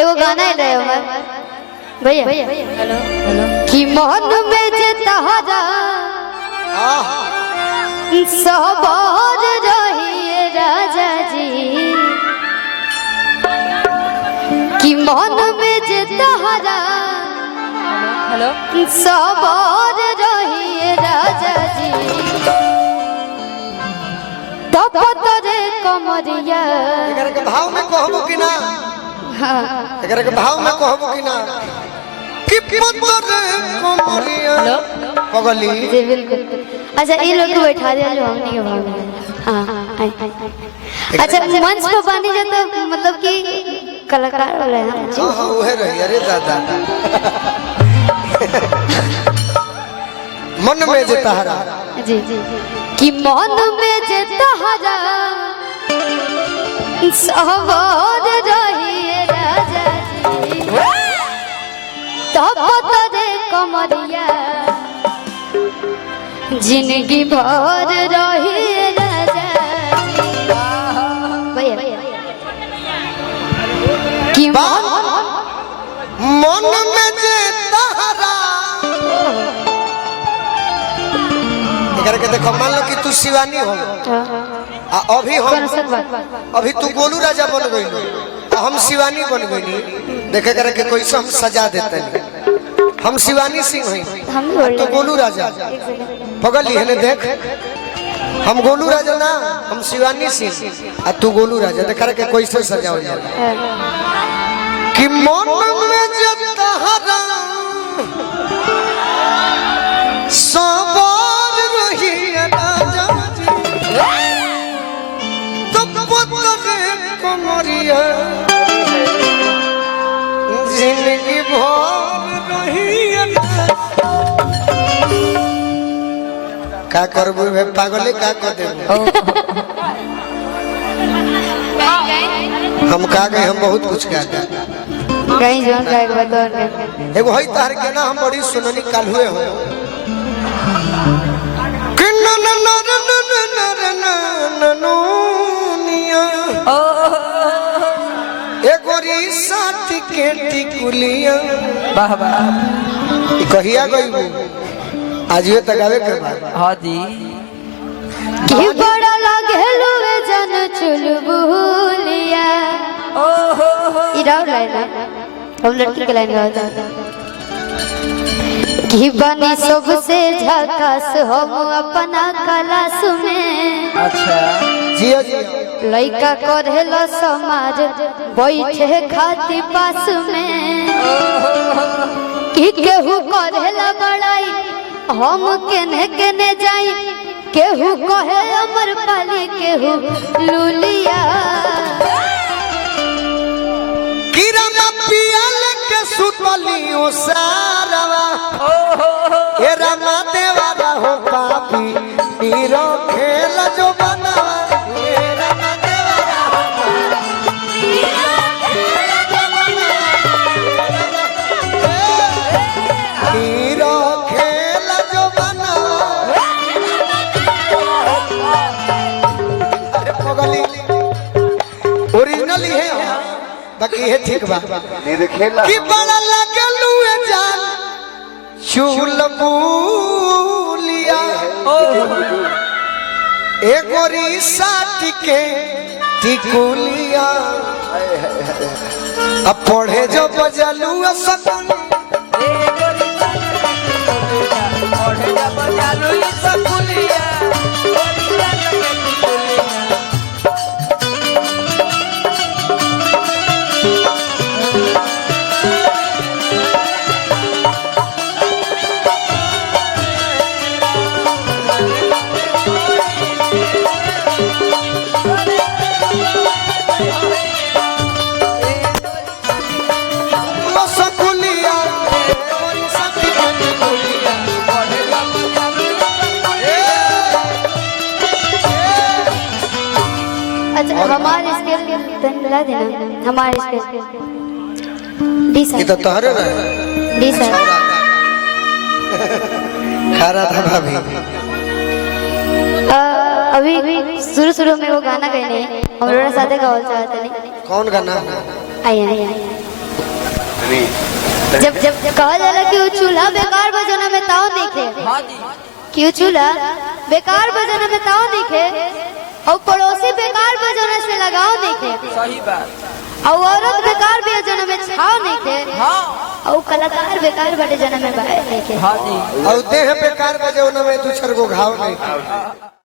एगो गाना है भैया हेलो हेलो कि मन में जे तहरा सबर रहिए राजा जी कि मन में जे तहरा हेलो सबर रहिए राजा जी तब तोरे कमरिया एकर के भाव में कहबो कि ना एकर के भाव में कहबो कि ना कि तोरे कमरिया हेलो पगली जी बिल्कुल। अच्छा ये लोग को बैठा दिया जो हमने के भाव में हाँ अच्छा मंच पे बनी जाए तो मतलब कि कलाकार वाले हैं हां हां ओहे रही अरे दादा मन में जे तहरा जी जी कि मन में जे तहरा सबर रहिए राजा जी तब तोरे कमरिया जिंदगी भर रहिए राजा जी भैया कि मन में जे तहरा एकर के देखो मान लो कि तू शिवानी हो आ अभी तू गोलू राजा बन गई हम शिवानी बन गई देखे करे के कोई हम सजा देते हम शिवानी सिंह हई तो गोलू राजा पगली है ने देख हम गोलू राजा ना हम शिवानी सिंह आ तू गोलू राजा देखे के कोई से सजा हो जाए कि मन में जे तहरा सबर रहिए राजा कमरिया जिंदगी भर रहिए का करबू बे पागले का कर दे हम का गए हम बहुत कुछ कह गए कहीं जोन का एक बात एगो हई तार के ना हम बड़ी सुननी काल हुए हो कि न न न न न न न एगोरी साथी के टिकुलिया वाह वाह ई कहिया गइबू आजिए तक आवे के बाद हां जी कि बड़ा लागेलु वे जन चुलबुलिया ओ हो ई राव लाइन हम लड़की के लाइन गाता कि बनी सबसे झकास हम अपना क्लास में अच्छा जियो जियो लइका करेला समाज बैठे खाती पास में कि केहू करेला बड़ाई हम केने केने जाई केहू कहे अमर पाली केहू लुलिया किरमा पियल के सुतलियो सारवा ए रमा देवा हो पापी नीरो खेल जो बनावा ओरिजिनल है बाकी है ठीक बा कि बड़ा लगलू जान चुलबुलिया एगोरी साथी के टिकुलिया अब पढ़े जो बजलू सकूल एगोरी पढ़े जा बजालू सकुलिया हमारे स्केल तंदला देना हमारे स्केल डी सर ये तो तोहरे रहे डी सर खा रहा था भाभी अभी शुरू में वो गाना गाने हम लोग साथे गावल चाहते नहीं कौन गाना आइए जब जब कहा जाला कि वो चूल्हा बेकार बजाना में ताव देखे हाँ जी कि वो चूल्हा बेकार बजाना में ताव देखे और पड़ोसी बेकार बजाने से लगाव देखे सही बात और औरत बेकार बजाना में छाव देखे हाँ और कलाकार बेकार बटे जना में बाहर देखे हाँ जी और देह बेकार बजे उनमें दो चार गो घाव नहीं